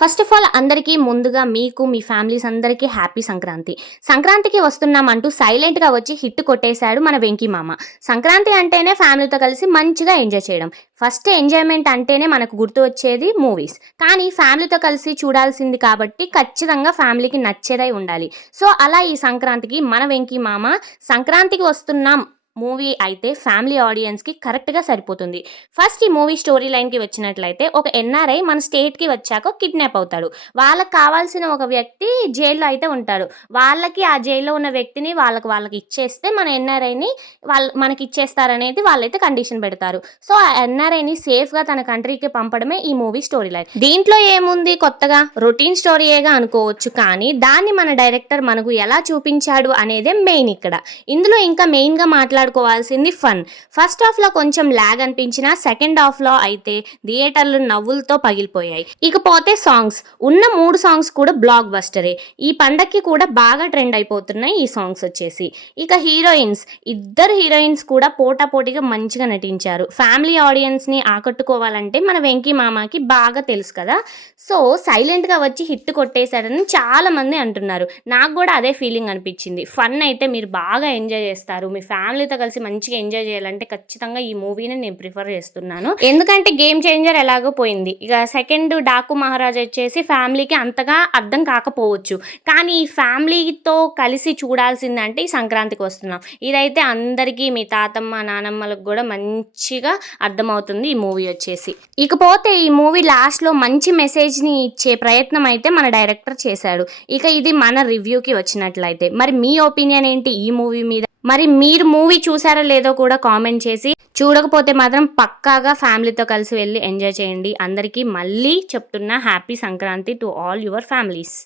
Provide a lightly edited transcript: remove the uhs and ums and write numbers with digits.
First of all అందరికీ ముందుగా మీకు, మీ ఫ్యామిలీస్ అందరికీ హ్యాపీ సంక్రాంతి. సంక్రాంతికి వస్తున్నామంటూ సైలెంట్‌గా వచ్చి హిట్ కొట్టేశాడు మన 'వెంకీ మామ'. సంక్రాంతి అంటేనే ఫ్యామిలీతో కలిసి మంచిగా ఎంజాయ్ చేయడం. ఫస్ట్ ఎంజాయ్‌మెంట్ అంటేనే మనకు గుర్తు వచ్చేది మూవీస్. కానీ ఫ్యామిలీతో కలిసి చూడాల్సింది కాబట్టి ఖచ్చితంగా ఫ్యామిలీకి నచ్చేదై ఉండాలి. సో, అలా ఈ సంక్రాంతికి మన 'వెంకీ మామ' సంక్రాంతికి వస్తున్నాం మూవీ అయితే ఫ్యామిలీ ఆడియన్స్‌కి కరెక్ట్‌గా సరిపోతుంది. ఫస్ట్ ఈ మూవీ స్టోరీ లైన్‌కి వచ్చినట్లయితే ఒక ఎన్ఆర్ఐ మన స్టేట్‌కి వచ్చాక కిడ్నాప్ అవుతాడు. వాళ్ళకి కావాల్సిన ఒక వ్యక్తి జైల్‌లో అయితే ఉంటాడు. వాళ్ళకి ఆ జైల్‌లో ఉన్న వ్యక్తిని వాళ్ళకి ఇచ్చేస్తే మన ఎన్ఆర్ఐని మనకి ఇచ్చేస్తారనేది వాళ్ళైతే కండిషన్ పెడతారు. సో, ఆ ఎన్ఆర్ఐని సేఫ్‌గా తన కంట్రీకి పంపడమే ఈ మూవీ స్టోరీ లైన్. దీంట్లో ఏముంది కొత్తగా? రొటీన్ స్టోరీయేగా అనుకోవచ్చు. కానీ దాన్ని మన డైరెక్టర్ మనకు ఎలా చూపించాడు అనేదే మెయిన్ ఇక్కడ. ఇందులో ఇంకా మెయిన్‌గా మాట్లాడుకోవాల్సింది ఫన్. ఫస్ట్ హాఫ్‌లో కొంచెం లాగ్ అనిపించినా సెకండ్ హాఫ్‌లో అయితే థియేటర్లు నవ్వులతో పగిలిపోయాయి. ఇకపోతే సాంగ్స్. ఉన్న 3 సాంగ్స్ కూడా బ్లాక్ బస్టరే. ఈ పండక్కి కూడా బాగా ట్రెండ్ అయిపోతున్నాయి ఈ సాంగ్స్ వచ్చేసి. ఇక హీరోయిన్స్, ఇద్దరు హీరోయిన్స్ కూడా పోటాపోటీగా మంచిగా నటించారు. ఫ్యామిలీ ఆడియన్స్‌ని ఆకట్టుకోవాలంటే మన 'వెంకీ మామకి' బాగా తెలుసు కదా. సో, సైలెంట్‌గా వచ్చి హిట్ కొట్టేశాడని చాలామంది అంటున్నారు. నాకు కూడా అదే ఫీలింగ్ అనిపించింది. ఫన్ అయితే మీరు బాగా ఎంజాయ్ చేస్తారు. మీ ఫ్యామిలీతో కలిసి మంచిగా ఎంజాయ్ చేయాలంటే ఖచ్చితంగా ఈ మూవీని నేను ప్రిఫర్ చేస్తున్నాను. ఎందుకంటే గేమ్ చేంజర్ ఎలాగో పోయింది. ఇక సెకండ్ 'డాకు మహారాజ్' వచ్చేసి ఫ్యామిలీకి అంతగా అర్థం కాకపోవచ్చు. కానీ ఈ ఫ్యామిలీతో కలిసి చూడాల్సిందంటే ఈ సంక్రాంతికి వస్తున్నాం. ఇదైతే అందరికీ మీ తాతమ్మ, నానమ్మలకు కూడా మంచిగా అర్థమవుతుంది ఈ మూవీ వచ్చేసి. ఇకపోతే ఈ మూవీ లాస్ట్‌లో మంచి మెసేజ్‌ని ఇచ్చే ప్రయత్నం అయితే మన డైరెక్టర్ చేశాడు. ఇక ఇది మన రివ్యూకి వచ్చినట్లయితే. మరి మీ ఒపీనియన్ ఏంటి ఈ మూవీ మీద? మరి మీరు మూవీ చూసారో లేదో కూడా కామెంట్ చేసి, చూడకపోతే మాత్రం పక్కాగా ఫ్యామిలీతో కలిసి వెళ్ళి ఎంజాయ్ చేయండి. అందరికీ మళ్ళీ చెప్తున్నా happy Sankranti to all your families.